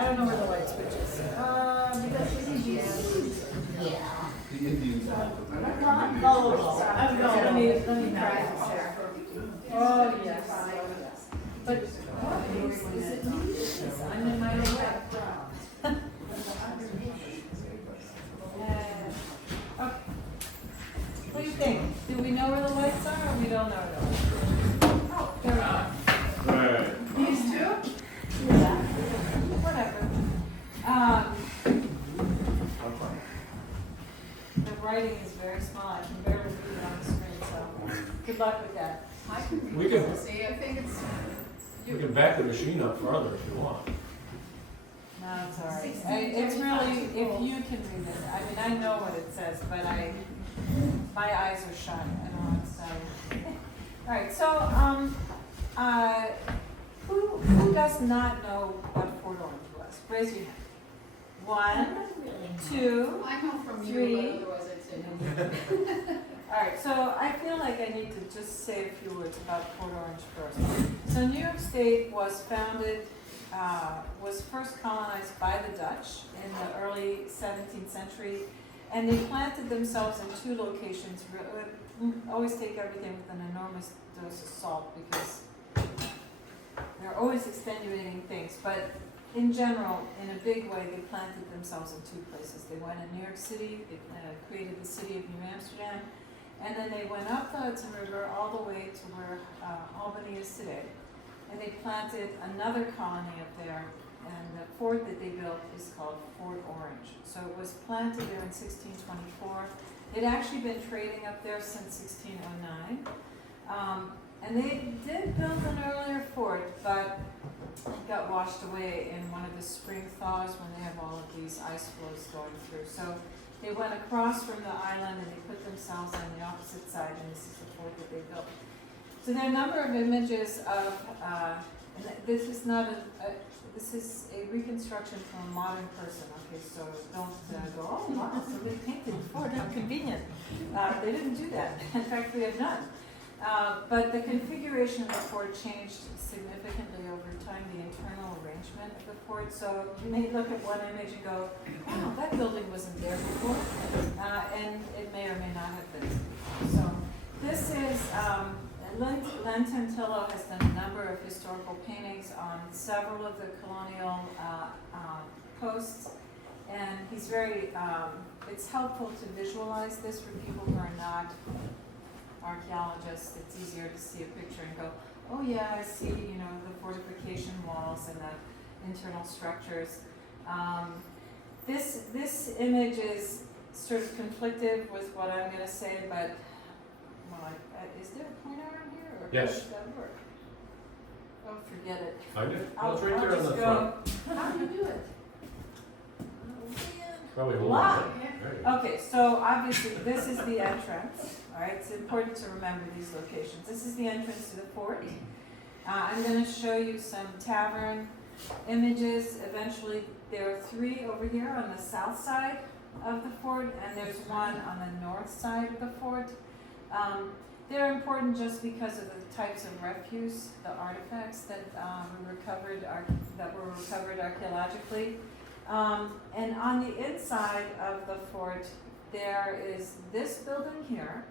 I don't know where the light switch is. Because it's easy. Yeah. The Indians have them. I'm gullible. I'm gullible. Let me try to share. Oh, yes. But, is it me? I'm in my own way. Okay. What do you think? Do we know where the lights are or we don't know where the lights are? Oh, there we go. Right. These two? Yeah. Whatever. The writing is very small. I can barely read it on the screen, so good luck with that. I can We can- see, I think it's. You can back the machine up further if you want. No, it's all right. It's really, if you can read it. I mean, I know what it says, but my eyes are shut. I don't know what to say. All right, so, who does not know what Fort Orange was? Raise your hand. 1, 2. I know from Three. you, but otherwise I'd say no. All right, so I feel like I need to just say a few words about Port Orange first. So New York State was founded, was first colonized by the Dutch in the early 17th century, and they planted themselves in 2 locations. Always take everything with an enormous dose of salt because they're always extenuating things, but in general, in a big way, they planted themselves in 2 places. They went in New York City, they created the city of New Amsterdam, and then they went up the Hudson River all the way to where Albany is today. And they planted another colony up there, and the fort that they built is called Fort Orange. So it was planted there in 1624. They'd actually been trading up there since 1609. And they did build an earlier fort, but it got washed away in one of the spring thaws when they have all of these ice flows going through. So they went across from the island and they put themselves on the opposite side, and this is the fort that they built. So there are a number of images of, and this is not this is a reconstruction from a modern person, okay, so don't go, oh wow, so they painted the fort, how convenient. They didn't do that, in fact we have none. But the configuration of the fort changed significantly over time, the internal arrangement of the fort. So you may look at one image and go, wow, that building wasn't there before. And it may or may not have been. So this is, Len Tantillo has done a number of historical paintings on several of the colonial posts. And he's very, it's helpful to visualize this for people who are not archaeologists. It's easier to see a picture and go, oh yeah, I see, you know, the fortification walls and the internal structures. This image is sort of conflictive with what I'm going to say, but well, is there a pointer on here, or Yes. does that work? Oh, forget it. Find it? I'll It's right there on just the go. front. How do you do it? Oh, man. Probably hold Wow. on. There you go. Okay, so obviously this is the entrance, all right? It's important to remember these locations. This is the entrance to the fort. I'm going to show you some tavern images. Eventually, there are 3 over here on the south side of the fort, and there's 1 on the north side of the fort. They're important just because of the types of refuse, the artifacts that were recovered archaeologically. And on the inside of the fort, there is this building here.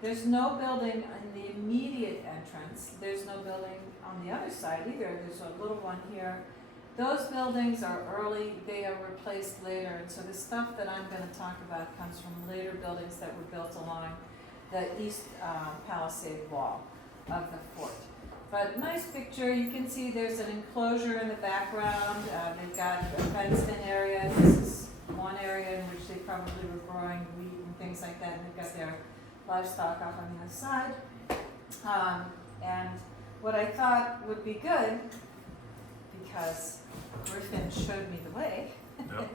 There's no building in the immediate entrance. There's no building on the other side either. There's a little one here. Those buildings are early. They are replaced later. And so the stuff that I'm going to talk about comes from later buildings that were built along the east palisade wall of the fort. But nice picture. You can see there's an enclosure in the background. They've got a fenced-in area. This is one area in which they probably were growing wheat and things like that. And they've got their livestock off on the other side. And what I thought would be good, because Griffin showed me the way, Yep.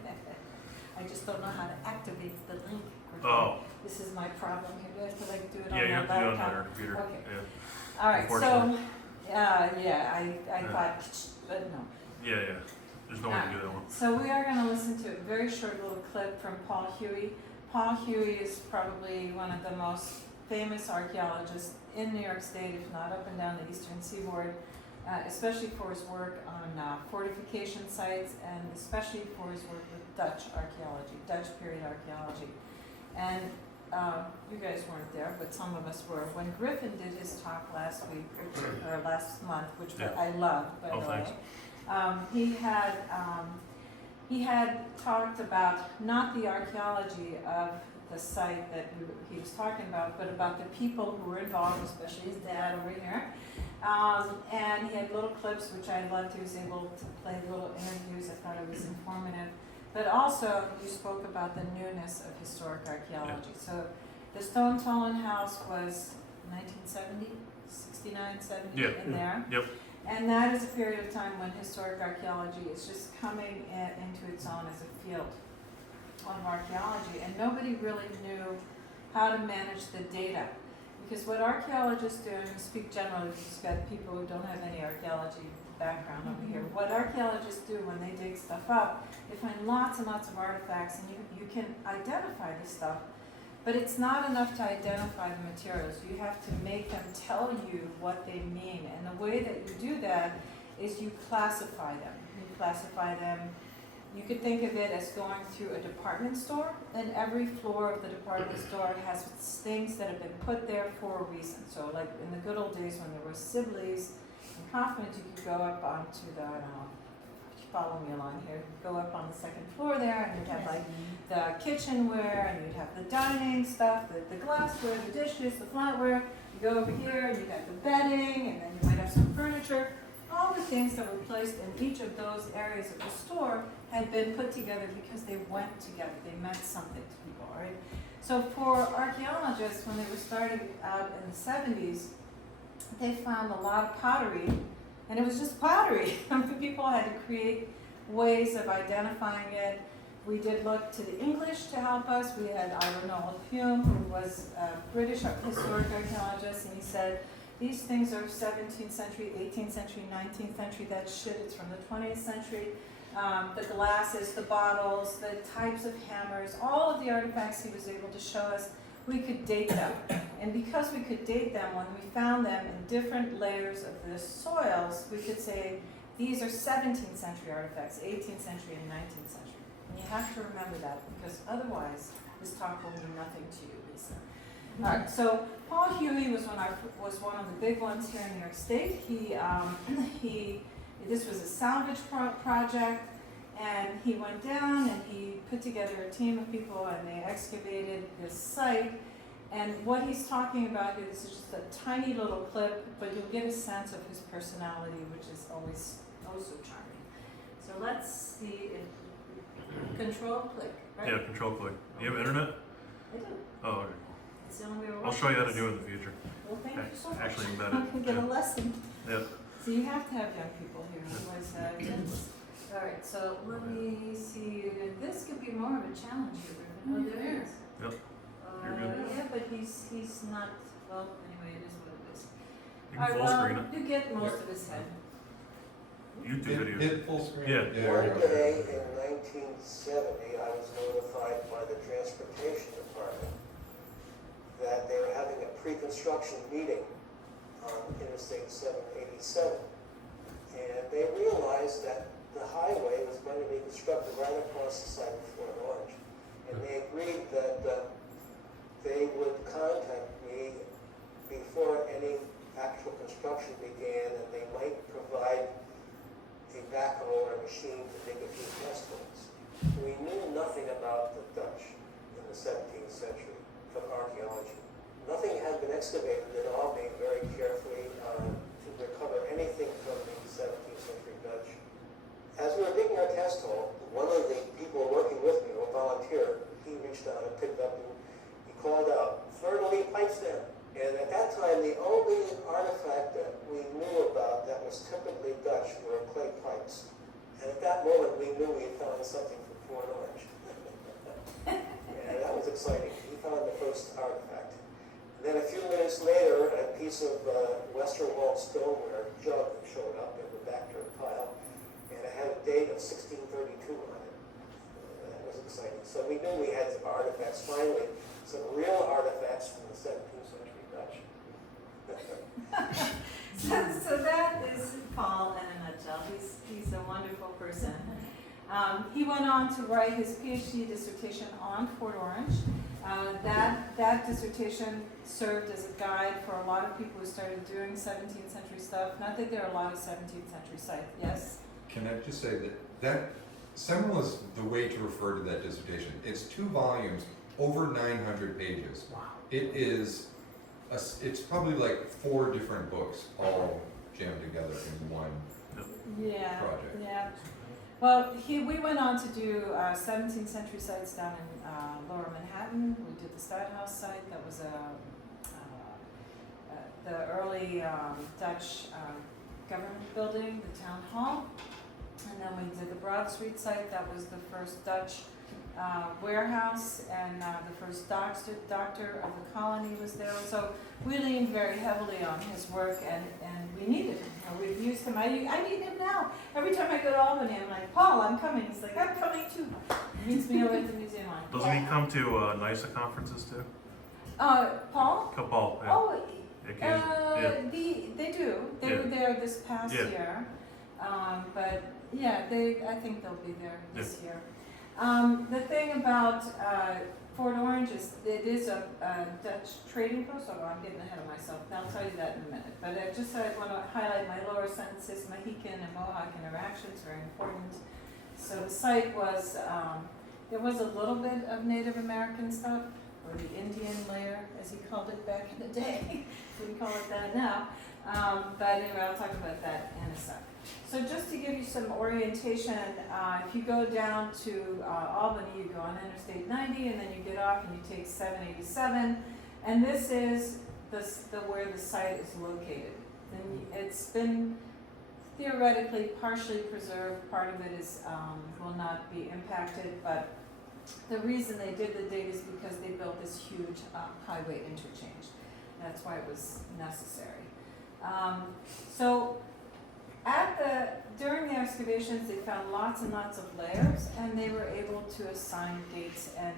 I just don't know how to activate the link. Griffin. Oh, This is my problem here. Do I have to like do it on yeah, you my have to do it on laptop? your computer. Okay. Yeah. All right, so, Unfortunately. yeah, I Yeah. thought, but no. Yeah, yeah. There's no way to do that one. So we are going to listen to a very short little clip from Paul Huey. Paul Huey is probably one of the most famous archaeologists in New York State, if not up and down the eastern seaboard. especially for his work on fortification sites and especially for his work with Dutch archaeology, Dutch period archaeology. And you guys weren't there, but some of us were. When Griffin did his talk last week, or last month, which Yeah. I loved, by Oh, the way, thanks. he had talked about not the archaeology of the site that he was talking about, but about the people who were involved, especially his dad over here. And he had little clips, which I loved. He was able to play little interviews. I thought it was informative. But also, you spoke about the newness of historic archaeology. So the Stone Tolan House was 1970, 69, 70 Yeah. in there. Yep. And that is a period of time when historic archaeology is just coming into its own as a field of archaeology. And nobody really knew how to manage the data. Because what archaeologists do, and we speak generally, because you've got people who don't have any archaeology background over here. What archaeologists do when they dig stuff up, they find lots and lots of artifacts, and you can identify this stuff, but it's not enough to identify the materials. You have to make them tell you what they mean, and the way that you do that is you classify them. You classify them. You could think of it as going through a department store, and every floor of the department store has things that have been put there for a reason. So like in the good old days when there were Sibleys and Kaufmann's, you could go up onto the, I don't know, follow me along here, go up on the second floor there, and you'd have like the kitchenware, and you'd have the dining stuff, the glassware, the dishes, the flatware. You go over here, and you'd have the bedding, and then you might have some furniture. All the things that were placed in each of those areas of the store had been put together because they went together. They meant something to people, right? So for archaeologists, when they were starting out in the 70s, they found a lot of pottery, and it was just pottery. People had to create ways of identifying it. We did look to the English to help us. We had Noel Hume, who was a British historic archaeologist, and he said, these things are 17th century, 18th century, 19th century, that shit, it's from the 20th century. The glasses, the bottles, the types of hammers, all of the artifacts he was able to show us, we could date them. And because we could date them, when we found them in different layers of the soils, we could say, these are 17th century artifacts, 18th century, and 19th century. And you have to remember that, because otherwise, this talk will mean nothing to you, Lisa. All right, so Paul Huey was one of the big ones here in New York State. This was a salvage project, and he went down and he put together a team of people, and they excavated this site. And what he's talking about here, this is just a tiny little clip, but you'll get a sense of his personality, which is always oh so charming. So let's see if control click, right? Yeah, control click. Do you have internet? I do. Oh, okay. It's the only way we're I'll show you how to watching do it in the future. this. Well, thank you so much. Actually I embedded. can get a Yeah. lesson. Yep. So you have to have young people here, otherwise, all right, so let me see, this could be more of a challenge here, Griffin. Oh, there it is. Yep. You're good. Yeah, but he's not, well, anyway, it is what it is. You All can right, full screen well, you get most of his head. it. YouTube videos. Hit full screen. Yeah. There we One go. day in 1970, I was notified by the Transportation Department that they were having a pre-construction meeting on Interstate 787. And they realized that the highway was going to be constructed right across the site of Fort Orange. And they agreed that they would contact me before any actual construction began, and they might provide a backhoe or a machine to dig a few test holes. We knew nothing about the Dutch in the 17th century from archaeology. Nothing had been excavated at Albany very carefully to recover anything from the 17th century Dutch. As we were digging our test hole, one of the people working with me, a volunteer, he reached out and picked up and he called out, "Marie-Lorraine Pipes there." And at that time, the only artifact that we knew about that was typically Dutch were clay pipes. And at that moment, we knew we had found something from Fort Orange. And that was exciting. He found the first artifact. And then a few minutes later, a piece of Western wall stoneware jug showed up in the back dirt pile. And it had a date of 1632 on it. That was exciting. So we knew we had some artifacts, finally, some real artifacts from the 17th century Dutch. So that is Paul in a nutshell. He's a wonderful person. He went on to write his PhD dissertation on Fort Orange. That dissertation served as a guide for a lot of people who started doing 17th century stuff. Not that there are a lot of 17th century sites. Yes? Can I just say that seminal is the way to refer to that dissertation. It's 2 volumes, over 900 pages. Wow. It is, it's probably like 4 different books all jammed together in one Yeah. project. Yeah. Well, we went on to do 17th century sites down in Lower Manhattan. We did the Stadthaus site. That was the early Dutch government building, the town hall. And then we did the Broad Street site. That was the first Dutch warehouse, and the first doctor of the colony was there. So we leaned very heavily on his work, and we needed him. We've used him. I need him now. Every time I go to Albany, I'm like, Paul, I'm coming. He's like, I'm coming too. He meets me over at the museum line. Doesn't he come to NISA conferences too? Paul? Paul, yeah. Oh, Occasionally, they do. They were there this past year. But yeah, I think they'll be there this year. The thing about Fort Orange is it is a Dutch trading post, although I'm getting ahead of myself, and I'll tell you that in a minute. But I want to highlight my lower sentences. Mohican and Mohawk interactions, very important. So the site was, there was a little bit of Native American stuff, or the Indian layer, as he called it back in the day. We call it that now. But anyway, I'll talk about that in a sec. So just to give you some orientation, if you go down to Albany, you go on Interstate 90, and then you get off and you take 787, and this is where the site is located. And it's been theoretically partially preserved. Part of it is will not be impacted, but the reason they did the date is because they built this huge highway interchange. That's why it was necessary. During the excavations, they found lots and lots of layers, and they were able to assign dates and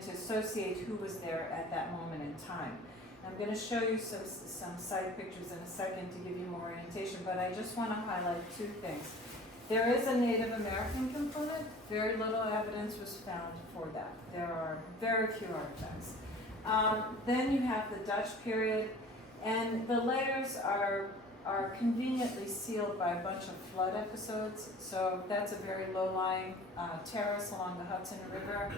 to associate who was there at that moment in time. I'm going to show you some side pictures in a second to give you more orientation, but I just want to highlight 2 things. There is a Native American component. Very little evidence was found for that. There are very few artifacts. Then you have the Dutch period, and the layers are conveniently sealed by a bunch of flood episodes. So that's a very low-lying terrace along the Hudson River,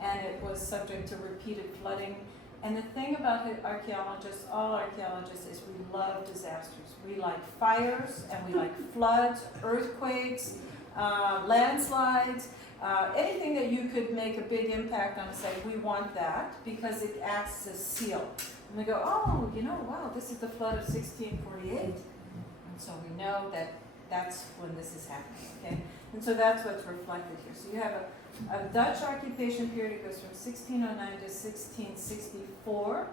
and it was subject to repeated flooding. And the thing about archaeologists, all archaeologists, is we love disasters. We like fires, and we like floods, earthquakes, landslides, anything that you could make a big impact on a site. We want that because it acts as a seal. And we go, oh, wow, this is the flood of 1648. And so we know that that's when this is happening, okay? And so that's what's reflected here. So you have a Dutch occupation period. It goes from 1609 to 1664.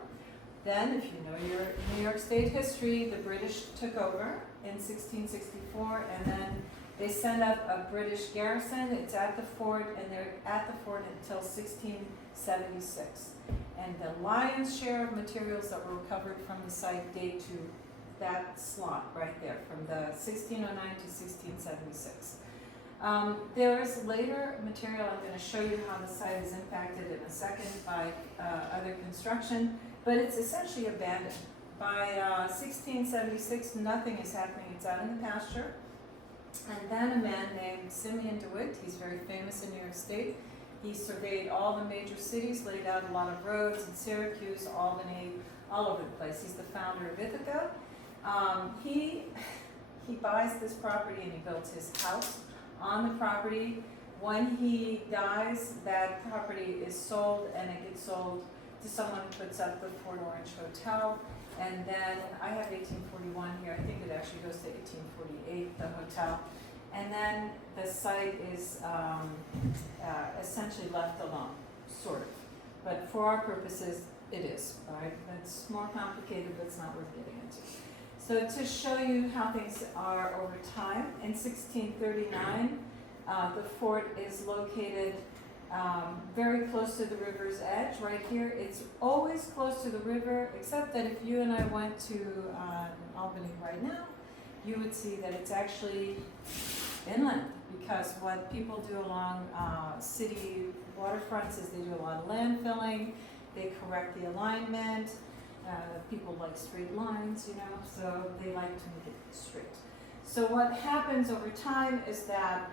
Then, if you know your New York State history, the British took over in 1664, and then they sent up a British garrison. It's at the fort, and they're at the fort until 1676. And the lion's share of materials that were recovered from the site date to that slot right there, from the 1609 to 1676. There is later material. I'm going to show you how the site is impacted in a second by other construction, but it's essentially abandoned. By 1676, nothing is happening. It's out in the pasture. And then a man named Simeon DeWitt, he's very famous in New York State. He surveyed all the major cities, laid out a lot of roads in Syracuse, Albany, all over the place. He's the founder of Ithaca. He buys this property and he builds his house on the property. When he dies, that property is sold, and it gets sold to someone who puts up the Fort Orange Hotel. And then I have 1841 here. I think it actually goes to 1848, the hotel. And then the site is essentially left alone, sort of. But for our purposes, it is, all right? It's more complicated, but it's not worth getting into. So to show you how things are over time, in 1639, the fort is located very close to the river's edge, right here. It's always close to the river, except that if you and I went to Albany right now, you would see that it's actually inland, because what people do along city waterfronts is they do a lot of land filling, they correct the alignment, people like straight lines, you know, so they like to make it straight. So what happens over time is that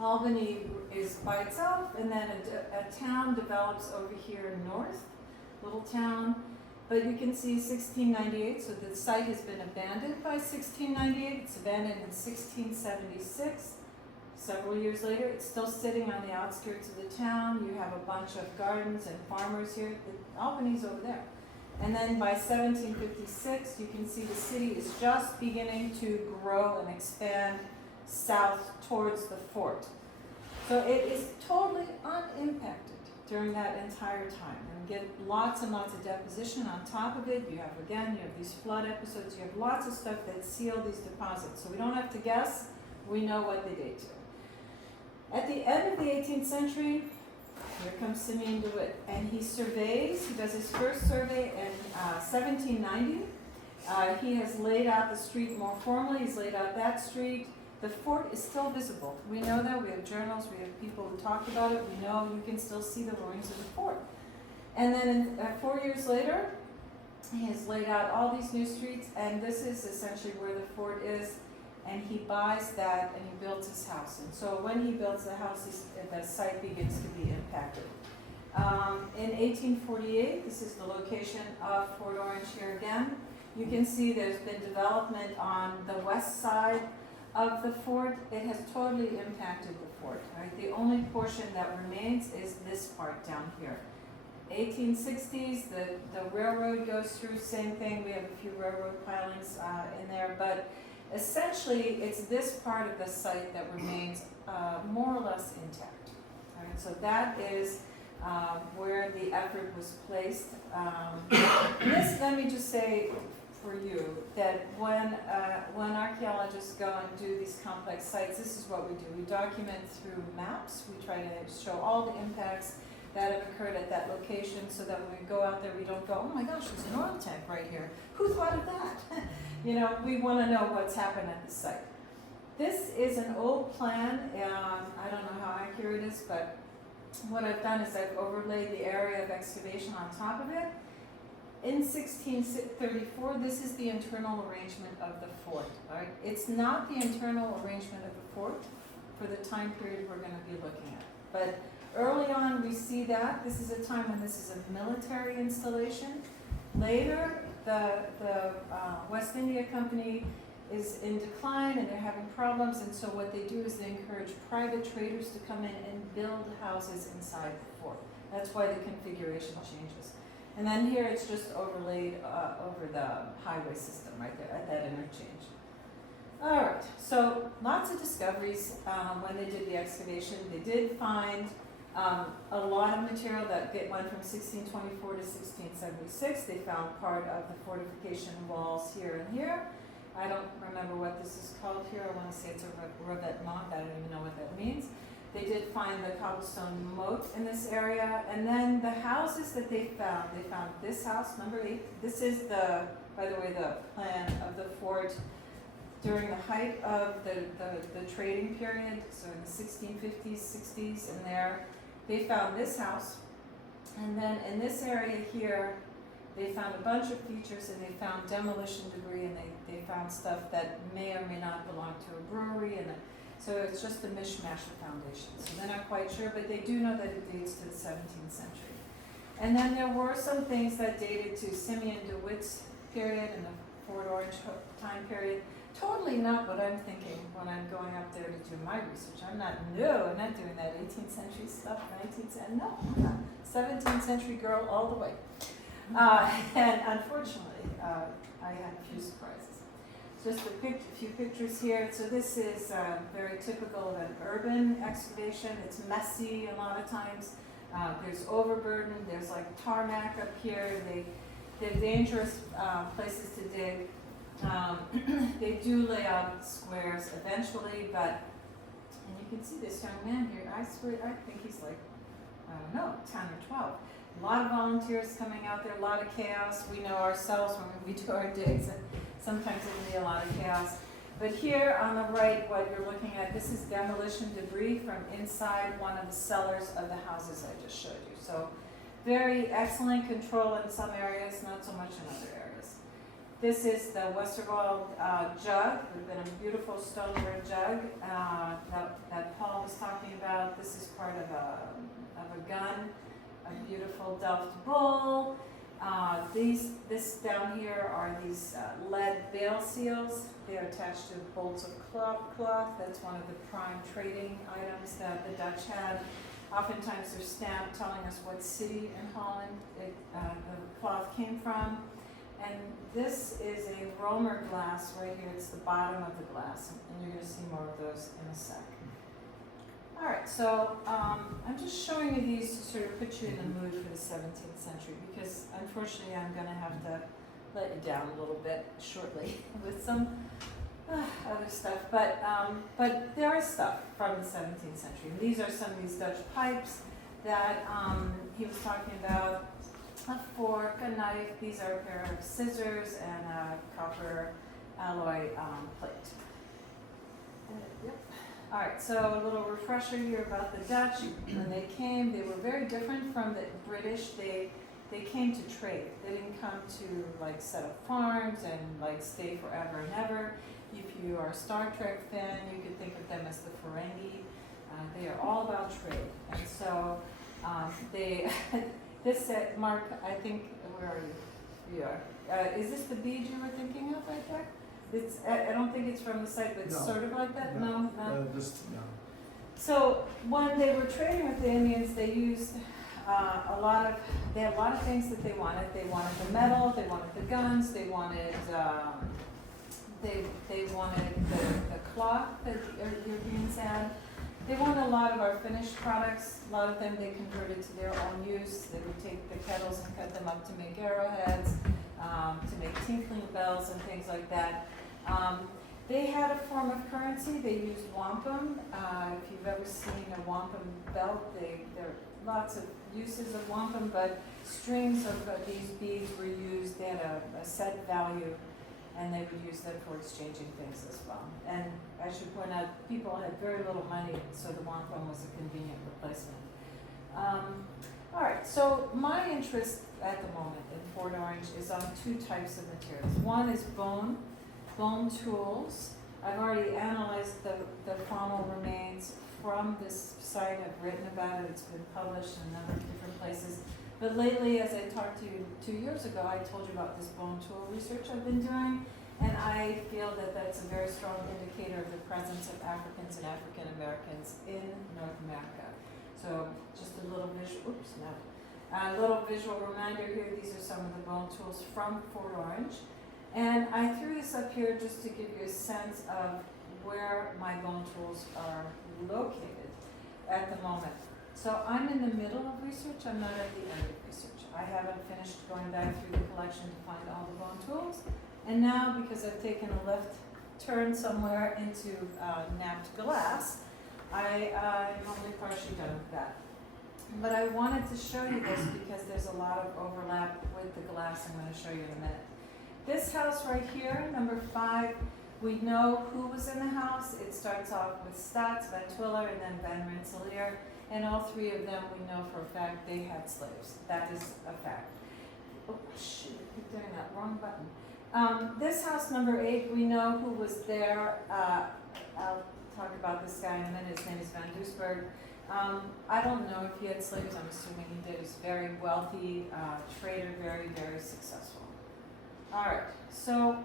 Albany is by itself, and then a town develops over here north, little town. But you can see 1698, so the site has been abandoned by 1698. It's abandoned in 1676. Several years later, it's still sitting on the outskirts of the town. You have a bunch of gardens and farmers here. Albany's over there. And then by 1756, you can see the city is just beginning to grow and expand south towards the fort. So it is totally unimpacted during that entire time. And get lots and lots of deposition on top of it. You have these flood episodes, you have lots of stuff that seal these deposits. So we don't have to guess, we know what they date to. At the end of the 18th century, here comes Simeon DeWitt, and he does his first survey in 1790. He has laid out the street more formally, he's laid out that street. The fort is still visible. We know that, we have journals, we have people who talked about it, we know you can still see the ruins of the fort. And then 4 years later, he has laid out all these new streets, and this is essentially where the fort is, and he buys that and he builds his house. And so when he builds the house, the site begins to be impacted. In 1848, this is the location of Fort Orange here again. You can see there's been development on the west side of the fort. It has totally impacted the fort, right? The only portion that remains is this part down here. 1860s, the railroad goes through, same thing, we have a few railroad pilings in there, but essentially it's this part of the site that remains more or less intact. All right, so that is where the effort was placed. This, let me just say for you, that when archaeologists go and do these complex sites, this is what we do. We document through maps, we try to show all the impacts that have occurred at that location, so that when we go out there, we don't go, oh my gosh, there's an oil tank right here. Who thought of that? You know, we want to know what's happened at the site. This is an old plan, and I don't know how accurate it is, but what I've done is I've overlaid the area of excavation on top of it. In 1634, this is the internal arrangement of the fort. Right? It's not the internal arrangement of the fort for the time period we're going to be looking at. But early on, we see that. This is a time when this is a military installation. Later, the West India Company is in decline and they're having problems, and so what they do is they encourage private traders to come in and build houses inside the fort. That's why the configuration changes. And then here it's just overlaid over the highway system right there at that interchange. All right, so lots of discoveries when they did the excavation. They did find a lot of material that went from 1624 to 1676. They found part of the fortification walls here and here. I don't remember what this is called here. I want to say it's a revettement. I don't even know what that means. They did find the cobblestone moat in this area. And then the houses that they found this house, number 8. This is by the way, the plan of the fort during the height of the trading period, so in the 1650s, 60s, and there. They found this house. And then in this area here, they found a bunch of features, and they found demolition debris, and they found stuff that may or may not belong to a brewery, and so it's just a mishmash of foundations. So they're not quite sure, but they do know that it dates to the 17th century. And then there were some things that dated to Simeon DeWitt's period and the Fort Orange time period. Totally not what I'm thinking when I'm going up there to do my research. I'm not doing that 18th century stuff, 19th century, no, I'm not. 17th century girl all the way. And unfortunately, I had a few surprises. Just a few pictures here. So this is very typical of an urban excavation. It's messy a lot of times. There's overburden. There's like tarmac up here. They're dangerous places to dig. They do lay out squares eventually, and you can see this young man here. I swear, I think he's like I don't know, 10 or 12. A lot of volunteers coming out there, a lot of chaos. We know ourselves when we do our digs, and sometimes it can be a lot of chaos. But here on the right, what you're looking at, this is demolition debris from inside one of the cellars of the houses I just showed you. So very excellent control in some areas, not so much in other areas. This is the Westerwald jug. We've got a beautiful stoneware jug that Paul was talking about. This is part of a gun, a beautiful Delft bull. This down here are these lead bale seals. They are attached to bolts of cloth. That's one of the prime trading items that the Dutch had. Oftentimes they're stamped telling us what city in Holland the cloth came from. And this is a Romer glass right here. It's the bottom of the glass, and you're going to see more of those in a sec. All right, so I'm just showing you these to sort of put you in the mood for the 17th century, because unfortunately I'm going to have to let you down a little bit shortly with some other stuff. But there is stuff from the 17th century. These are some of these Dutch pipes that he was talking about. A fork, a knife. These are a pair of scissors and a copper alloy plate. Yep. All right, so a little refresher here about the Dutch. When they came, they were very different from the British. They came to trade. They didn't come to like set up farms and like stay forever and ever. If you are a Star Trek fan, you could think of them as the Ferengi. They are all about trade, and so they. This Mark, I think, where are you? You are. Is this the bead you were thinking of right there? It's. I don't think it's from the site, but it's No. sort of like that. No. Just, no. So when they were trading with the Indians, they used they had a lot of things that they wanted. They wanted the metal, they wanted the guns, they wanted they wanted the cloth that the Europeans had. They wanted a lot of our finished products. A lot of them they converted to their own use. They would take the kettles and cut them up to make arrowheads, to make tinkling bells and things like that. They had a form of currency. They used wampum. If you've ever seen a wampum belt, there are lots of uses of wampum, but strings of these beads were used. They had a set value, and they would use them for exchanging things as well. And I should point out, people had very little money, so the wampum was a convenient replacement. All right, so my interest at the moment in Fort Orange is on two types of materials. One is bone tools. I've already analyzed the faunal remains from this site. I've written about it. It's been published in a number of different places. But lately, as I talked to you 2 years ago, I told you about this bone tool research I've been doing, and I feel that that's a very strong indicator of the presence of Africans and African Americans in North America. So just a little visual reminder here. These are some of the bone tools from Fort Orange. And I threw this up here just to give you a sense of where my bone tools are located at the moment. So I'm in the middle of research, I'm not at the end of research. I haven't finished going back through the collection to find all the bone tools. And now, because I've taken a left turn somewhere into napped glass, I'm only partially done with that. But I wanted to show you this because there's a lot of overlap with the glass I'm going to show you in a minute. This house right here, number 5, we know who was in the house. It starts off with Stats, Van Twiller, and then Van Rensselaer. And all three of them, we know for a fact they had slaves. That is a fact. Oh, shoot, I keep doing that, wrong button. This house, number 8, we know who was there. I'll talk about this guy in a minute. His name is Van Doesburg. I don't know if he had slaves. I'm assuming he did. He's very wealthy, trader, very, very successful. All right, so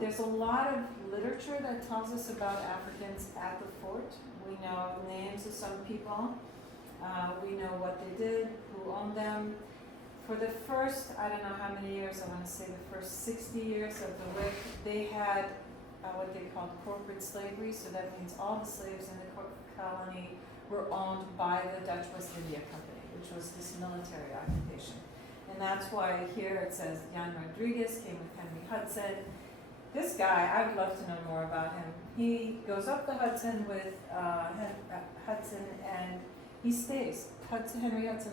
there's a lot of literature that tells us about Africans at the fort. We know names of some people. We know what they did, who owned them. For the first, I don't know how many years, I want to say the first 60 years of the WIC, they had what they called corporate slavery. So that means all the slaves in the colony were owned by the Dutch West India Company, which was this military occupation. And that's why here it says Jan Rodriguez came with Henry Hudson. This guy, I would love to know more about him. He goes up the Hudson with Hudson, and He stays. Henry Hudson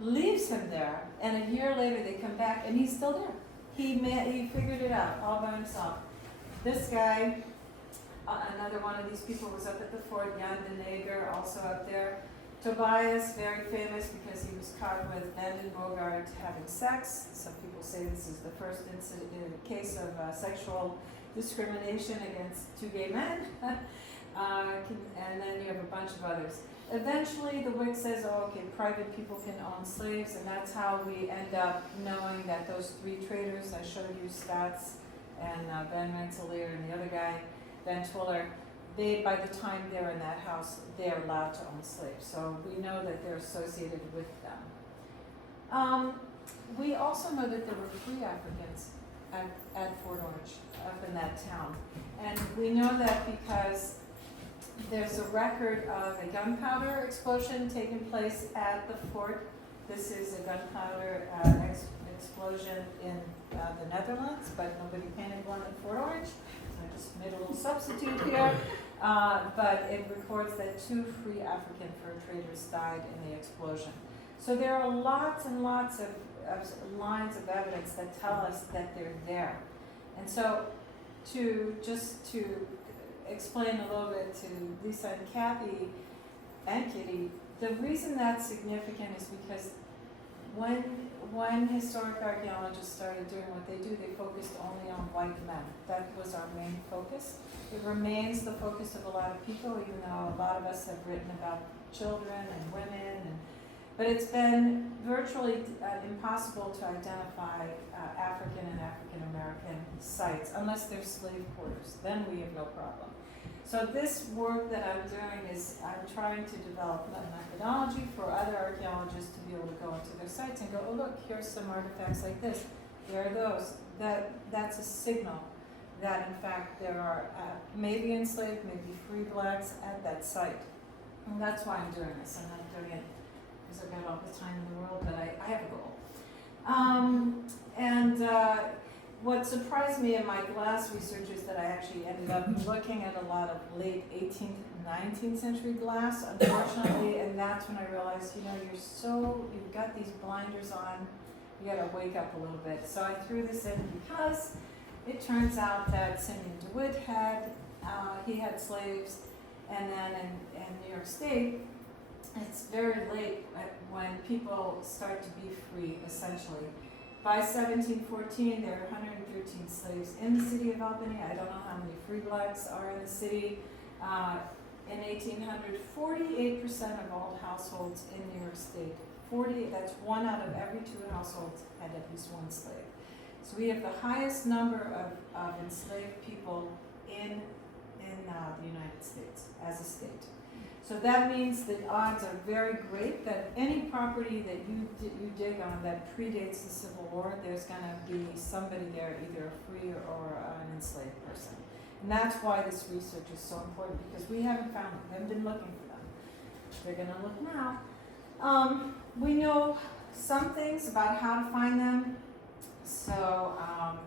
leaves him there, and a year later they come back and he's still there. He figured it out all by himself. This guy, another one of these people was up at the fort, Jan de Neger, also up there. Tobias, very famous because he was caught with Vanden Bogart having sex. Some people say this is the first case of sexual discrimination against two gay men. And then you have a bunch of others. Eventually, the Wick says, oh, okay, private people can own slaves, and that's how we end up knowing that those three traders, I showed you Stats and Ben Rensselaer and the other guy, Ben Twiller, they, by the time they're in that house, they're allowed to own slaves. So we know that they're associated with them. We also know that there were free Africans at Fort Orange, up in that town. And we know that because there's a record of a gunpowder explosion taking place at the fort. This is a gunpowder explosion in the Netherlands, but nobody painted one in Fort Orange. I just made a little substitute here. But it records that 2 free African fur traders died in the explosion. So there are lots and lots of lines of evidence that tell us that they're there. And so to explain a little bit to Lisa and Kathy and Kitty, the reason that's significant is because when historic archaeologists started doing what they do, they focused only on white men. That was our main focus. It remains the focus of a lot of people, even though a lot of us have written about children and women, but it's been virtually impossible to identify African and African American sites unless they're slave quarters. Then we have no problem. So this work that I'm doing is I'm trying to develop a methodology for other archaeologists to be able to go into their sites and go, oh look, here's some artifacts like this. There are those. That's a signal that in fact there are maybe enslaved, maybe free blacks at that site. And that's why I'm doing this. I'm not doing it because I've got all the time in the world, but I have a goal. What surprised me in my glass research is that I actually ended up looking at a lot of late 18th, 19th century glass, unfortunately, and that's when I realized, you've got these blinders on, you gotta wake up a little bit. So I threw this in because it turns out that Simeon DeWitt he had slaves, and then in New York State, it's very late when people start to be free, essentially. By 1714, there are 113 slaves in the city of Albany. I don't know how many free blacks are in the city. In 1800, 48% of all households in New York State, that's 1 out of every 2 households had at least 1 slave. So we have the highest number of enslaved people in the United States as a state. So that means the odds are very great that any property that you dig on that predates the Civil War, there's going to be somebody there, either a free or an enslaved person. And that's why this research is so important, because we haven't found them. We haven't been looking for them. They're going to look now. We know some things about how to find them. So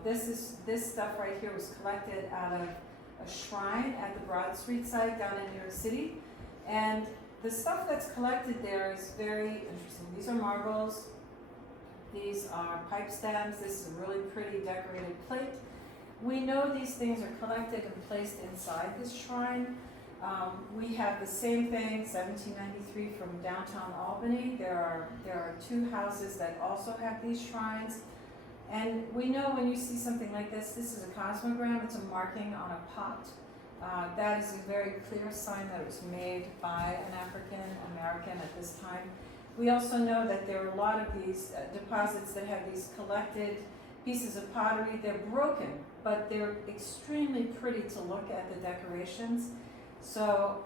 this stuff right here was collected out of a shrine at the Broad Street site down in New York City. And the stuff that's collected there is very interesting. These are marbles. These are pipe stems. This is a really pretty decorated plate. We know these things are collected and placed inside this shrine. We have the same thing, 1793 from downtown Albany. There are 2 houses that also have these shrines. And we know when you see something like this is a cosmogram. It's a marking on a pot. That is a very clear sign that it was made by an African American at this time. We also know that there are a lot of these deposits that have these collected pieces of pottery. They're broken, but they're extremely pretty to look at the decorations. So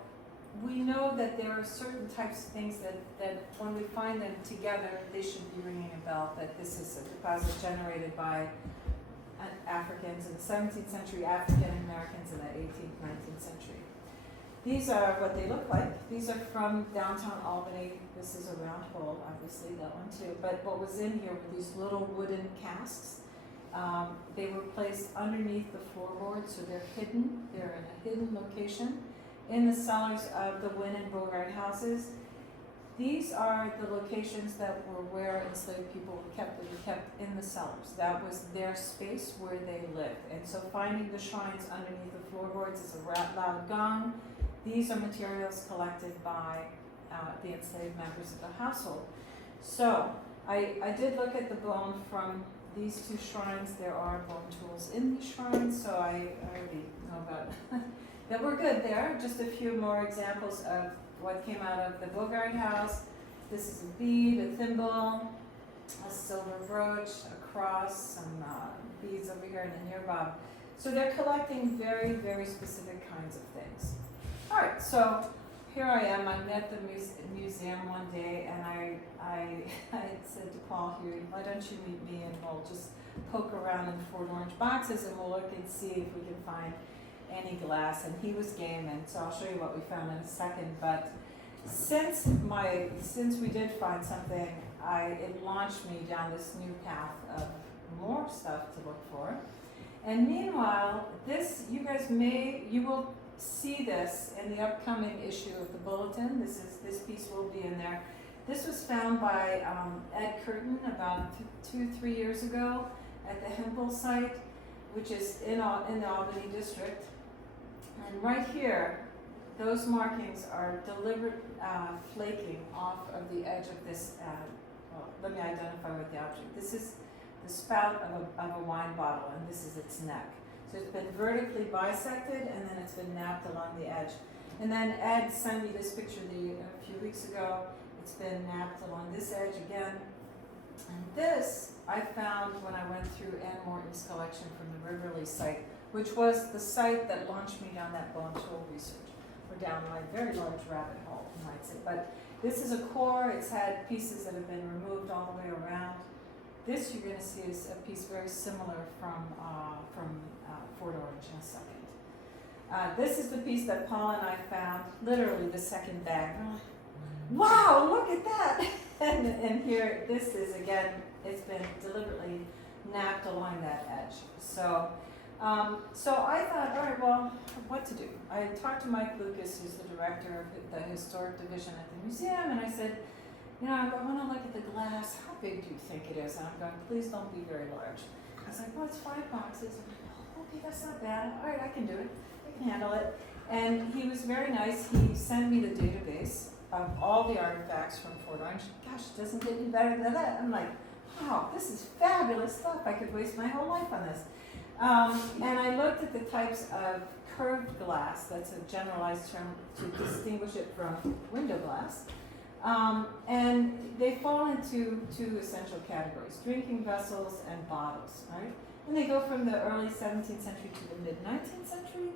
we know that there are certain types of things that when we find them together, they should be ringing a bell that this is a deposit generated by Africans in the 17th century, African Americans in the 18th, 19th century. These are what they look like. These are from downtown Albany. This is a round hole, obviously, that one too. But what was in here were these little wooden casks. They were placed underneath the floorboards, so they're hidden. They're in a hidden location in the cellars of the Wynn and Bogart houses. These are the locations that were where enslaved people were kept in the cellars. That was their space where they lived. And so finding the shrines underneath the floorboards is a loud gong. These are materials collected by the enslaved members of the household. So I did look at the bone from these two shrines. There are bone tools in these shrines, so I already know about that. We're good there. Just a few more examples of what came out of the Bogart house. This is a bead, a thimble, a silver brooch, a cross, some beads over here, and an ear bob. So they're collecting very, very specific kinds of things. All right, so here I am. I'm at the museum one day, and I said to Paul here, why don't you meet me and we'll just poke around in the Fort Orange boxes and we'll look and see if we can find any glass. And he was game, and so I'll show you what we found in a second. But since we did find something, it launched me down this new path of more stuff to look for. And meanwhile, you will see this in the upcoming issue of the Bulletin. This piece will be in there. This was found by Ed Curtin about 2-3 years ago at the Hempel site, which is in the Albany district. And right here, those markings are deliberate flaking off of the edge of this. Let me identify with the object. This is the spout of a wine bottle, and this is its neck. So it's been vertically bisected, and then it's been napped along the edge. And then Ed sent me this picture a few weeks ago. It's been napped along this edge again. And this I found when I went through Ann Morton's collection from the Riverley site, which was the site that launched me down that bone tool research, or down my very large rabbit hole, you might say. But this is a core. It's had pieces that have been removed all the way around. This you're going to see is a piece very similar from Fort Orange in a second. This is the piece that Paul and I found, literally the second bag. We're like, wow, look at that! and here, this is again, it's been deliberately napped along that edge. So I thought, all right, well, what to do? I talked to Mike Lucas, who's the director of the historic division at the museum, and I said, I want to look at the glass. How big do you think it is? And I'm going, please don't be very large. I was like, well, it's 5 boxes. I'm like, okay, that's not bad. All right, I can do it. I can handle it. And he was very nice. He sent me the database of all the artifacts from Fort Orange. Gosh, it doesn't get any better than that. I'm like, wow, this is fabulous stuff. I could waste my whole life on this. And I looked at the types of curved glass. That's a generalized term to distinguish it from window glass. And they fall into 2 essential categories, drinking vessels and bottles, right? And they go from the early 17th century to the mid-19th century.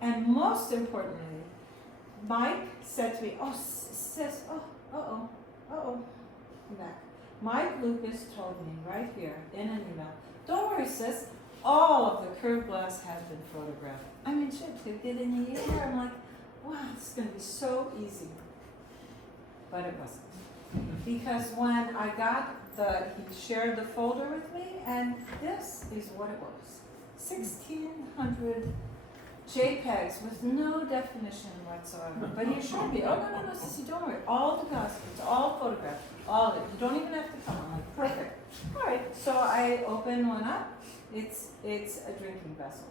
And most importantly, Mike said to me, oh, sis, I'm back. Mike Lucas told me right here in an email, don't worry, sis, all of the curved glass has been photographed. I mean, shit, to get in the year, I'm like, wow, this is going to be so easy. But it wasn't. Because when I got he shared the folder with me, and this is what it was. 1,600 JPEGs with no definition whatsoever. But he assured me, oh, no, sissy, don't worry. All the glass, it's all photographed. All of it. You don't even have to come. I'm like, perfect. All right, so I open one up. It's a drinking vessel.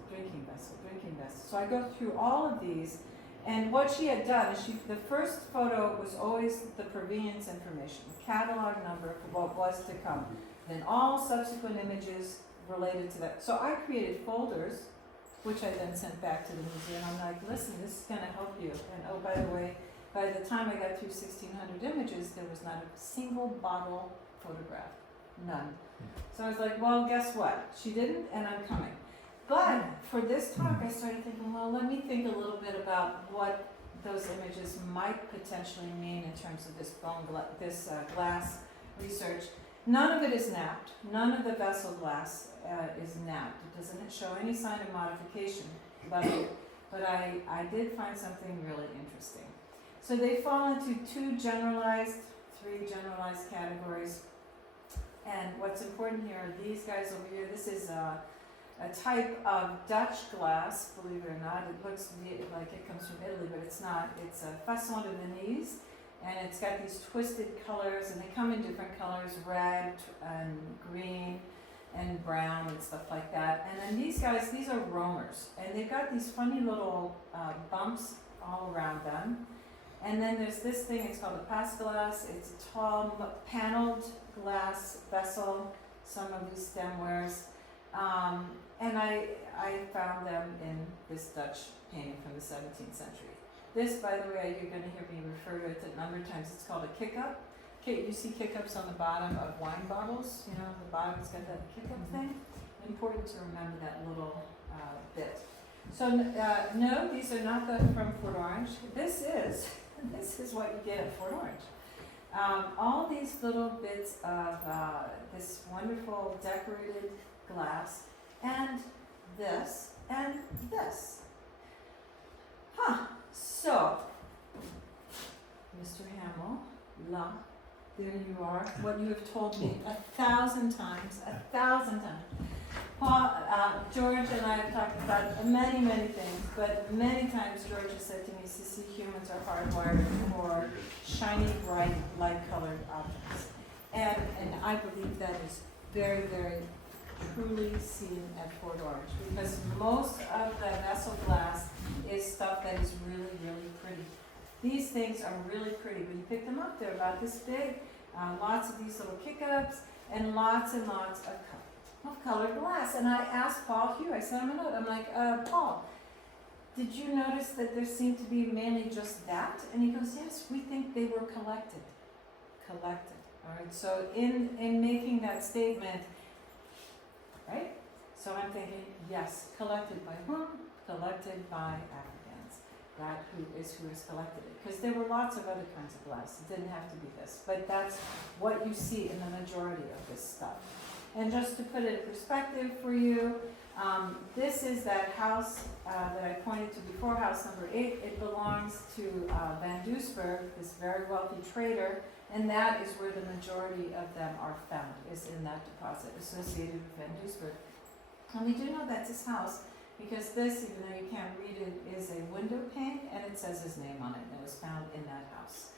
So I go through all of these. And what she had done is the first photo was always the provenience information, the catalog number for what was to come. Then all subsequent images related to that. So I created folders, which I then sent back to the museum. I'm like, listen, this is going to help you. And oh, by the way, by the time I got through 1,600 images, there was not a single bottle photographed. None. So I was like, well, guess what? She didn't, and I'm coming. But for this talk, I started thinking, well, let me think a little bit about what those images might potentially mean in terms of this glass research. None of it is napped. None of the vessel glass is napped. It doesn't show any sign of modification, but I did find something really interesting. So they fall into 3 generalized categories. And what's important here are these guys over here. This is a type of Dutch glass, believe it or not. It looks like it comes from Italy, but it's not. It's a façon de Venise, and it's got these twisted colors, and they come in different colors, red and green and brown and stuff like that. And then these guys, these are roamers, and they've got these funny little bumps all around them. And then there's this thing, it's called a pass glass. It's a tall paneled glass vessel, some of these stemwares. And I found them in this Dutch painting from the 17th century. This, by the way, you're gonna hear me refer to it a number of times. It's called a kick-up. You see kick-ups on the bottom of wine bottles, you know, the bottom's got that kick-up thing. Important to remember that little bit. So no, these are not from Fort Orange. This is what you get at Fort Orange. All these little bits of this wonderful decorated glass, and this, and this. So, Mr. Hamill, there you are, what you have told me 1,000 times, 1,000 times. Paul, George and I have talked about many, many things, but many times George has said to me, Sissy, humans are hardwired for shiny, bright, light-colored objects. And I believe that is very, very truly seen at Fort Orange, because most of the vessel glass is stuff that is really, really pretty. These things are really pretty. When you pick them up, they're about this big. Lots of these little kick-ups, and lots of colored glass. And I asked Paul Hugh, I sent him a note, I'm like, Paul, did you notice that there seemed to be mainly just that? And he goes, yes, we think they were collected. All right, so in making that statement, right? So I'm thinking, yes, collected by whom? Collected by Africans. That who has collected it. Because there were lots of other kinds of glass. It didn't have to be this. But that's what you see in the majority of this stuff. And just to put it in perspective for you, this is that house that I pointed to before, house number 8. It belongs to Van Doesburg, this very wealthy trader, and that is where the majority of them are found, is in that deposit associated with Van Doesburg. And we do know that's his house, because this, even though you can't read it, is a window pane, and it says his name on it, and it was found in that house.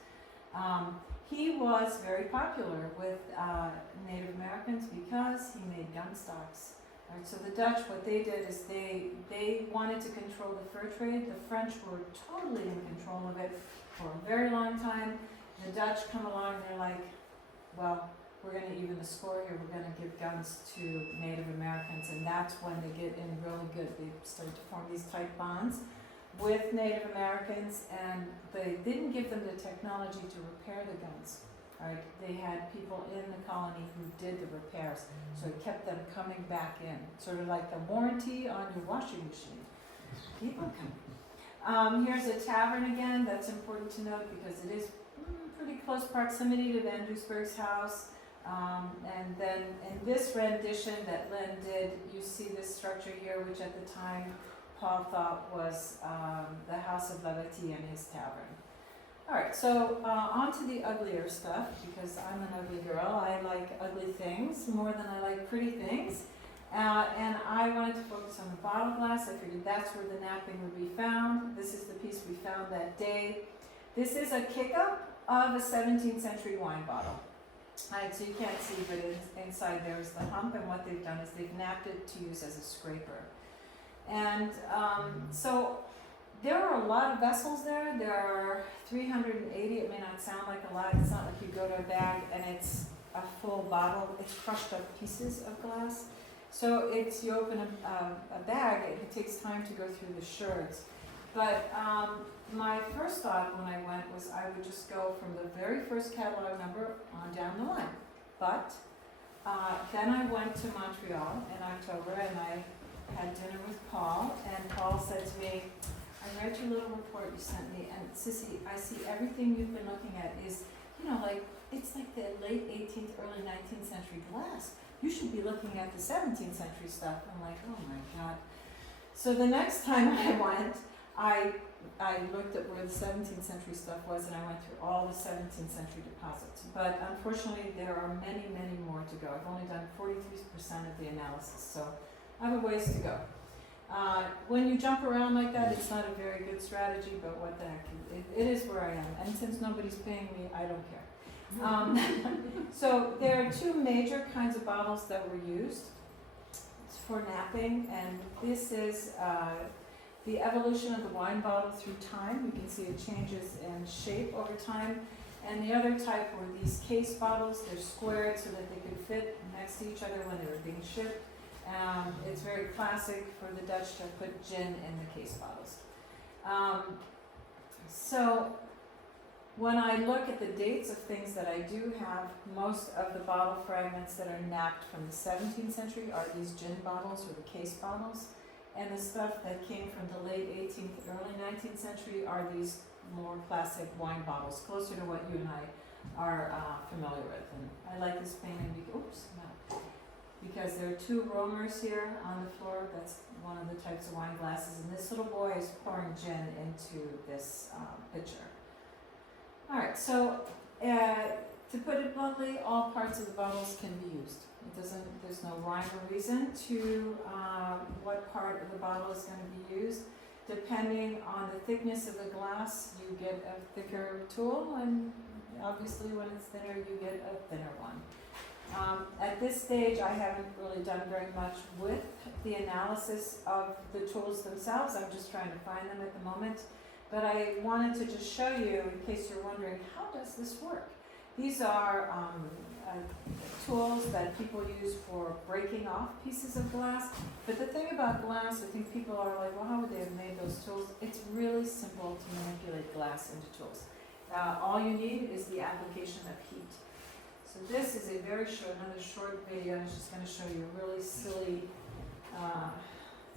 He was very popular with Native Americans because he made gun stocks. Right, so the Dutch, what they did is they wanted to control the fur trade. The French were totally in control of it for a very long time. The Dutch come along and they're like, well, we're going to even the score here. We're going to give guns to Native Americans, and that's when they get in really good. They start to form these tight bonds with Native Americans, and they didn't give them the technology to repair the guns. Right? They had people in the colony who did the repairs, so it kept them coming back in, sort of like the warranty on your washing machine. Keep on coming. Here's a tavern again. That's important to note because it is pretty close proximity to Van Doesburg's house. And then in this rendition that Lynn did, you see this structure here, which at the time Paul thought was the House of Levity and his tavern. All right, so on to the uglier stuff, because I'm an ugly girl. I like ugly things more than I like pretty things. And I wanted to focus on the bottle glass. I figured that's where the napping would be found. This is the piece we found that day. This is a kick-up of a 17th century wine bottle. Alright, so you can't see, but inside there is the hump, and what they've done is they've napped it to use as a scraper. And so there are a lot of vessels there. There are 380. It may not sound like a lot. It's not like you go to a bag and it's a full bottle. It's crushed up pieces of glass. So you open a bag, it takes time to go through the sherds. But my first thought when I went was I would just go from the very first catalog number on down the line. But then I went to Montreal in October, and I had dinner with Paul, and Paul said to me, I read your little report you sent me, and Sissy, I see everything you've been looking at is, like, it's like the late 18th, early 19th century glass. You should be looking at the 17th century stuff. I'm like, oh my God. So the next time I went, I looked at where the 17th century stuff was, and I went through all the 17th century deposits. But unfortunately, there are many, many more to go. I've only done 43% of the analysis, so I have a ways to go. When you jump around like that, it's not a very good strategy, but what the heck, it is where I am, and since nobody's paying me, I don't care. So there are two major kinds of bottles that were used for napping, and this is the evolution of the wine bottle through time. You can see it changes in shape over time. And the other type were these case bottles. They're squared so that they could fit next to each other when they were being shipped. It's very classic for the Dutch to put gin in the case bottles. So when I look at the dates of things that I do have, most of the bottle fragments that are napped from the 17th century are these gin bottles or the case bottles. And the stuff that came from the late 18th, early 19th century are these more classic wine bottles, closer to what you and I are familiar with. And I like this painting because there are two roamers here on the floor. That's one of the types of wine glasses. And this little boy is pouring gin into this pitcher. All right, so to put it bluntly, all parts of the bottles can be used. There's no rhyme or reason to what part of the bottle is going to be used. Depending on the thickness of the glass, you get a thicker tool, and obviously when it's thinner, you get a thinner one. At this stage, I haven't really done very much with the analysis of the tools themselves. I'm just trying to find them at the moment. But I wanted to just show you, in case you're wondering, how does this work? These are tools that people use for breaking off pieces of glass. But the thing about glass, I think people are like, well, how would they have made those tools? It's really simple to manipulate glass into tools. All you need is the application of heat. So this is another short video. I'm just going to show you a really silly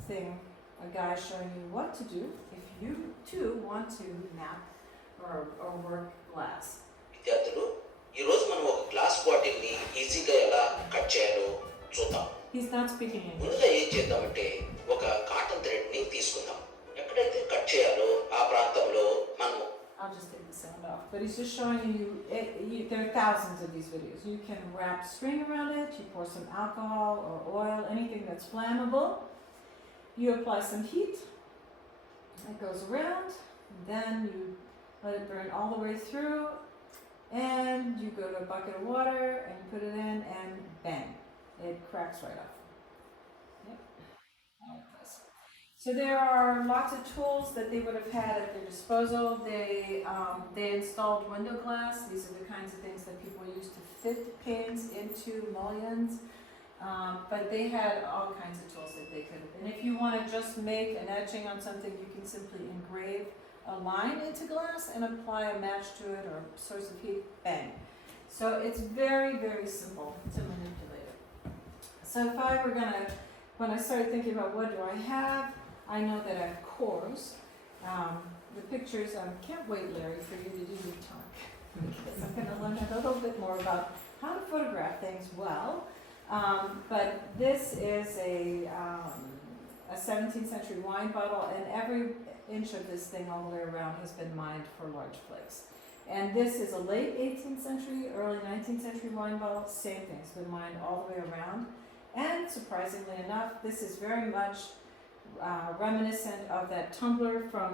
thing. A guy showing you what to do if you too want to nap or work glass. విద్యార్థులు ఈరోజు మనం ఒక glass బాటిల్ని ఈజీగా ఎలా cut చేయాలో చూద్దాం. He's not speaking English. ముందుగా ఏం చేద్దామంటే ఒక కాటన్ థ్రెడ్ ని తీసుకుందాం. ఎక్కడైతే కట్ చేయాలో ఆ ప్రాంతంలో మనము I'll just take the sound off. But he's just showing you, there are thousands of these videos. You can wrap string around it, you pour some alcohol or oil, anything that's flammable. You apply some heat, it goes around, then you let it burn all the way through, and you go to a bucket of water and you put it in, and bang, it cracks right off. Yep, like this. So there are lots of tools that they would have had at their disposal. They installed window glass. These are the kinds of things that people use to fit panes into mullions. But they had all kinds of tools that they could have. And if you want to just make an etching on something, you can simply engrave a line into glass and apply a match to it or source of heat, bang. So it's very, very simple to manipulate it. So if I were gonna, when I started thinking about what do I have, I know that I have cores. The pictures, can't wait, Larry, for you to do your talk, because I'm gonna learn a little bit more about how to photograph things well. But this is a 17th century wine bottle, and every inch of this thing all the way around has been mined for large flakes. And this is a late 18th century, early 19th century wine bottle, same thing, it's been mined all the way around. And surprisingly enough, this is very much reminiscent of that tumbler from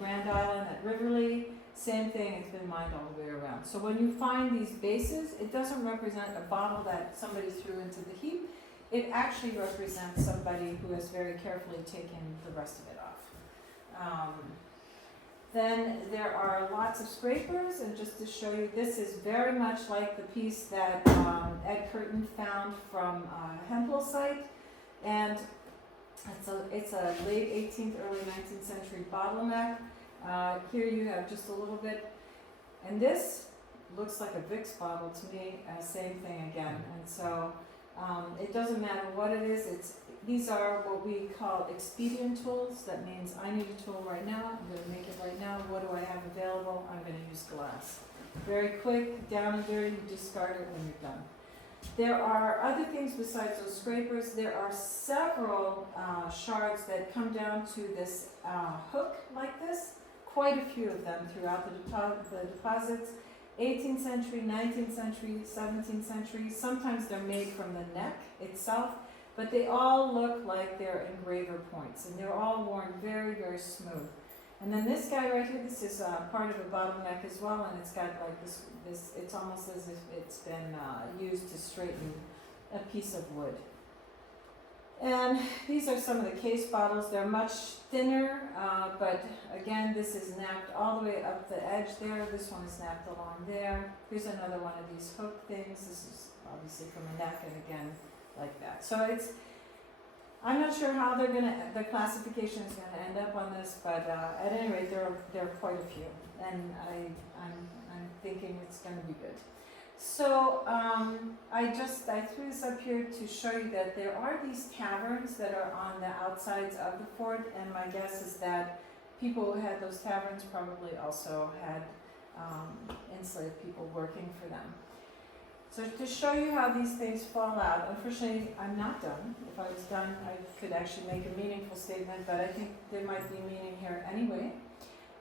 Grand Island at Riverlea. Same thing, it's been mined all the way around. So when you find these bases, it doesn't represent a bottle that somebody threw into the heap. It actually represents somebody who has very carefully taken the rest of it off. Then there are lots of scrapers, and just to show you, this is very much like the piece that Ed Curtin found from Hempel site. And it's a late 18th, early 19th century bottleneck. Here you have just a little bit, and this looks like a Vicks bottle to me, same thing again. And so it doesn't matter what it is, these are what we call expedient tools. That means I need a tool right now, I'm going to make it right now, what do I have available? I'm going to use glass. Very quick, down and dirty, you discard it when you're done. There are other things besides those scrapers. There are several shards that come down to this hook like this. Quite a few of them throughout the deposits. 18th century, 19th century, 17th century. Sometimes they're made from the neck itself. but they all look like they're engraver points, and they're all worn very, very smooth. And then this guy right here, this is part of a bottleneck as well, and it's got like this, it's almost as if it's been used to straighten a piece of wood. And these are some of the case bottles. They're much thinner, but again, this is napped all the way up the edge there. This one is napped along there. Here's another one of these hook things. This is obviously from a neck, and again, like that. So I'm not sure how the classification is gonna end up on this, but at any rate, there are quite a few, and I'm thinking it's gonna be good. So I threw this up here to show you that there are these taverns that are on the outsides of the fort, and my guess is that people who had those taverns probably also had enslaved people working for them. So to show you how these things fall out, unfortunately I'm not done. If I was done, I could actually make a meaningful statement, but I think there might be meaning here anyway.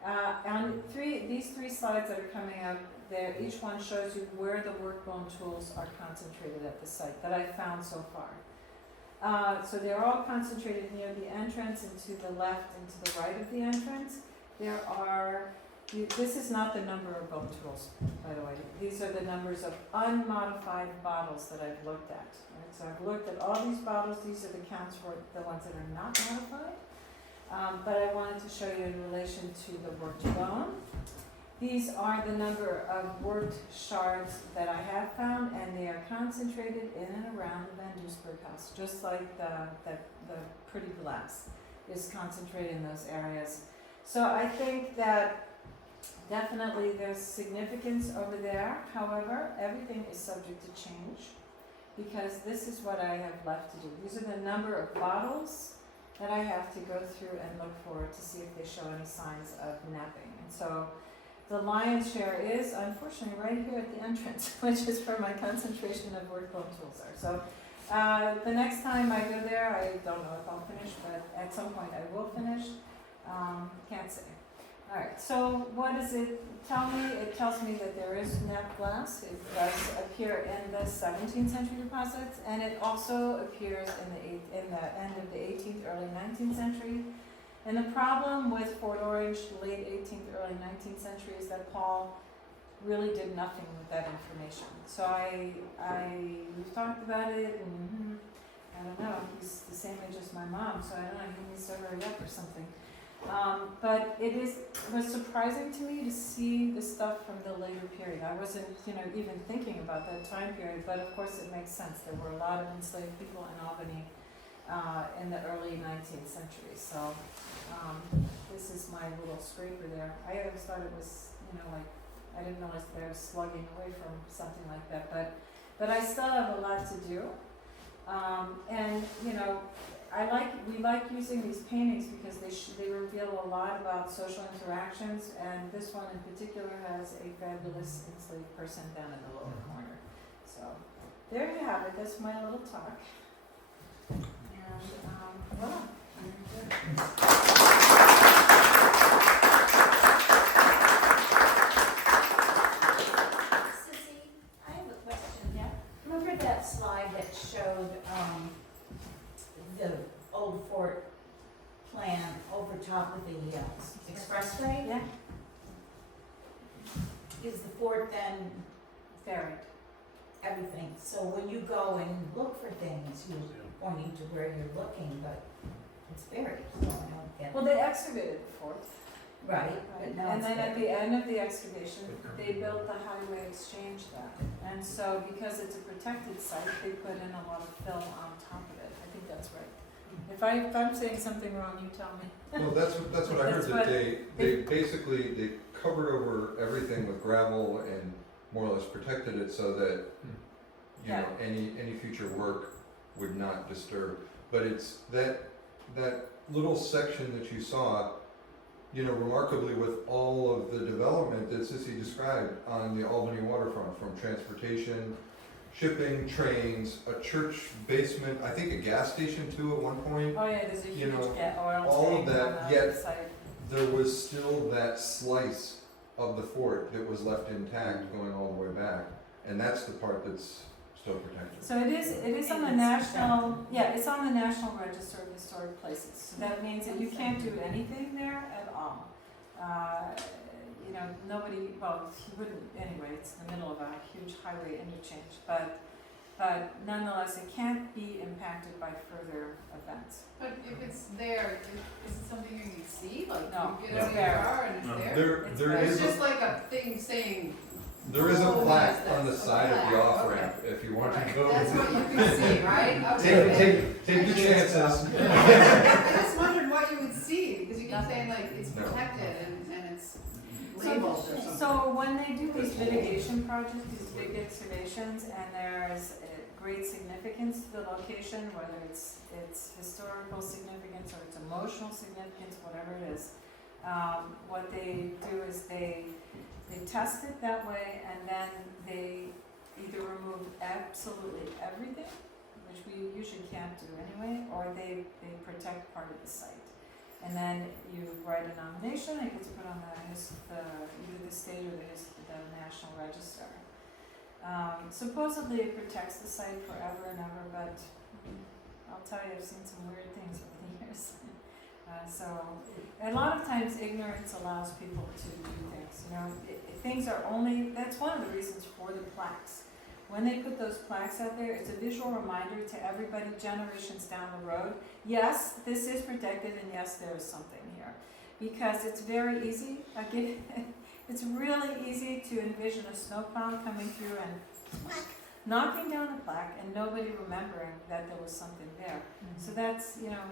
On these three slides that are coming up, there, each one shows you where the workbone tools are concentrated at the site that I've found so far. So they're all concentrated near the entrance and to the left and to the right of the entrance. There are, this is not the number of bone tools, by the way. These are the numbers of unmodified bottles that I've looked at. Right? So I've looked at all these bottles. These are the counts for the ones that are not modified. But I wanted to show you in relation to the worked bone. These are the number of worked shards that I have found, and they are concentrated in and around the Van Doesburg house, just like the pretty glass is concentrated in those areas. So I think that definitely there's significance over there. However, everything is subject to change, because this is what I have left to do. These are the number of bottles that I have to go through and look for to see if they show any signs of napping. And so the lion's share is, unfortunately, right here at the entrance, which is where my concentration of workbone tools are. So the next time I go there, I don't know if I'll finish, but at some point I will finish. Can't say. All right, so what does it tell me? It tells me that there is napped glass. It does appear in the 17th century deposits, and it also appears in the end of the 18th, early 19th century. And the problem with Fort Orange, late 18th, early 19th century, is that Paul really did nothing with that information. So we've talked about it, and I don't know, he's the same age as my mom, so I don't know, he needs to hurry up or something. But it was surprising to me to see the stuff from the later period. I wasn't, even thinking about that time period, but of course it makes sense. There were a lot of enslaved people in Albany in the early 19th century. So this is my little scraper there. I always thought it was, I didn't realize that I was slugging away from something like that. But I still have a lot to do. And we like using these paintings because they reveal a lot about social interactions, and this one in particular has a fabulous enslaved person down in the lower corner. So there you have it. That's my little talk. And well, Sissy, I have a question. Yeah. Remember that slide that showed the old fort plan over top of the expressway? yeah, Is the fort then very. everything? So when you go and look for things, you're pointing to where you're looking, but it's buried, so I don't get Well, it. they excavated the fort. Right, Right. but now And it's then at buried. the end of the excavation, they built the highway exchange there. And so because it's a protected site, they put in a lot of fill on top of it. I think that's right. If I'm saying something wrong, you tell me. Well, that's what I heard, That's that what- they basically, they covered over everything with gravel and more or less protected it so that, Yeah. any future work would not disturb. But it's that little section that you saw, remarkably with all of the development that Sissy described on the Albany waterfront, from transportation, shipping, trains, a church basement, I think a gas station too at one point. Oh yeah, there's a You huge know, oil all of tank that, on the yet site. There was still that slice of the fort that was left intact going all the way back. And that's the part that's still protected. So it is on the national, yeah, it's on the National Register of Historic Places. So that means that you can't do anything there at all. You know, nobody, well, you wouldn't, anyway, it's in the middle of a huge highway interchange, but nonetheless, it can't be impacted by further events. But if it's there, is it something you can see? Like No, you get it's out of your there. car and it's No. there? There very- is It's a just like a thing saying, There is a Oh, plaque yes, on the that's a side of the plaque, off okay. ramp if you want to right, go. that's what you can see, right? Okay. Take your chances. I just wondered what you would see, because you keep saying like it's No. protected and it's labeled or something. So when they do these mitigation projects, these big excavations, and there's great significance to the location, whether it's historical significance or it's emotional significance, whatever it is, what they do is they test it that way, and then they either remove absolutely everything, which we usually can't do anyway, or they protect part of the site. And then you write a nomination, it gets put on either the state or the National Register. Supposedly it protects the site forever and ever, but I'll tell you, I've seen some weird things over the years. So a lot of times ignorance allows people to do things, you know, things are only, that's one of the reasons for the plaques. When they put those plaques out there, it's a visual reminder to everybody generations down the road, yes, this is protected and yes, there is something here. Because it's very easy, it's really easy to envision a snowplow coming through and knocking down the plaque and nobody remembering that there was something there. So that's, you know,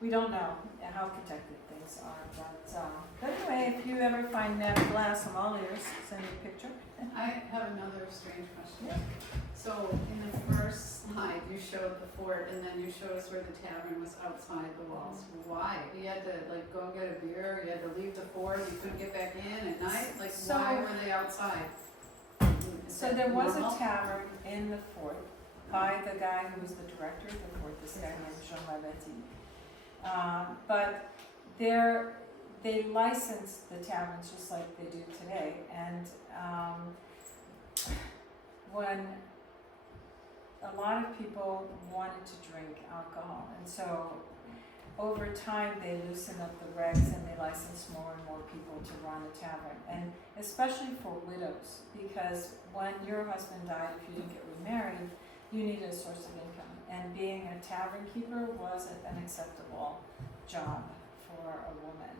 we don't know how protected things are, but anyway, if you ever find Matt Glass, I'm all ears, send me a picture. I have another strange question. So in the first slide, you showed the fort and then you showed us where the tavern was outside the walls. Why? You had to like go get a beer, you had to leave the fort, you couldn't get back in at night? Like why were they outside? Is So that there was normal? a tavern in the fort by the guy who was the director of the fort, this guy named Jean Lavetti. But they licensed the taverns just like they do today, and when a lot of people wanted to drink alcohol, and so over time they loosened up the regs and they licensed more and more people to run a tavern, and especially for widows, because when your husband died, if you didn't get remarried, you needed a source of income, and being a tavern keeper wasn't an acceptable job for a woman.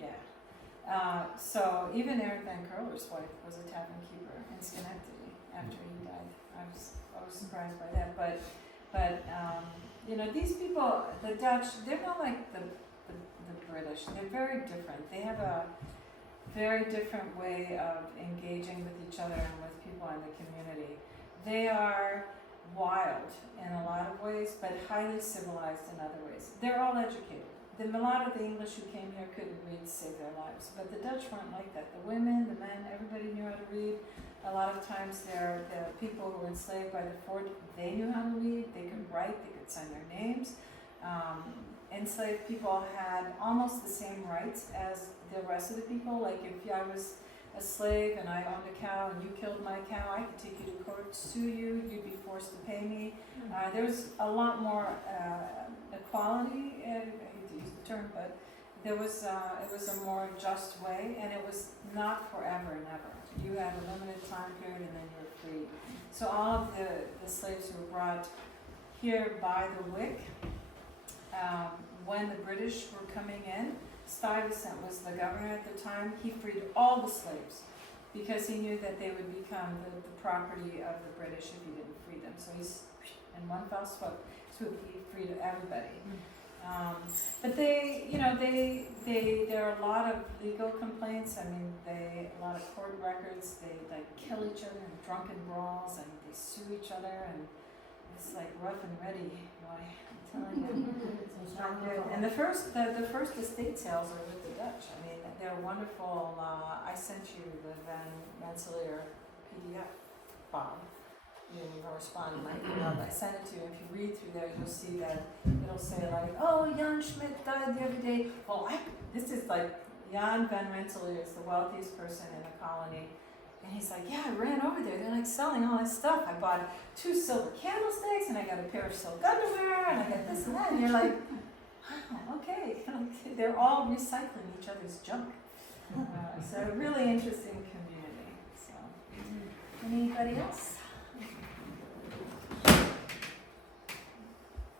Yeah. So even Eric Van Curler's wife was a tavern keeper in Schenectady after he died. I was surprised by that, but you know, these people, the Dutch, they're not like the British. They're very different. They have a very different way of engaging with each other and with people in the community. They are wild in a lot of ways, but highly civilized in other ways. They're all educated. A lot of the English who came here couldn't read to save their lives, but the Dutch weren't like that. The women, the men, everybody knew how to read. A lot of times the people who were enslaved by the fort, they knew how to read, they could write, they could sign their names. Enslaved people had almost the same rights as the rest of the people. Like if I was a slave and I owned a cow and you killed my cow, I could take you to court, sue you, you'd be forced to pay me. There was a lot more equality, I hate to use the term, but there was it was a more just way, and it was not forever and ever. You had a limited time period and then you were free. So all of the slaves who were brought here by the Wick, when the British were coming in, Stuyvesant was the governor at the time. He freed all the slaves because he knew that they would become the property of the British if he didn't free them. So he's, in one fell swoop, he freed everybody. But they, you know, there are a lot of legal complaints. I mean, a lot of court records. They like kill each other in drunken brawls, and they sue each other, and it's like rough and ready. Boy, I'm telling you, it's not good. And the first estate sales are with the Dutch. I mean, they're wonderful. I sent you the Van Rensselaer PDF file. You can respond to my email, but I sent it to you. If you read through there, you'll see that it'll say like, oh, Jan Schmidt died the other day. Well, this is like, Jan Van Rensselaer is the wealthiest person in the colony, And he's like, yeah, I ran over there. They're like selling all this stuff. I bought 2 silver candlesticks, and I got a pair of silk underwear, and I got this and that. And you're like, wow, okay. They're all recycling each other's junk. So a really interesting community. So, anybody else?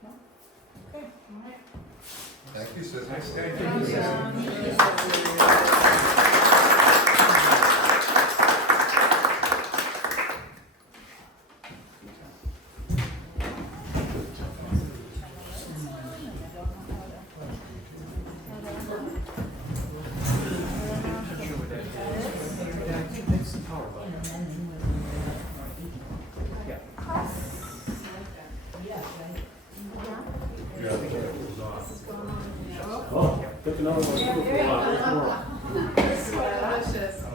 No? Okay. All right. Thank you, Sis. Oh, pick another one. Yeah, there you go. This is delicious.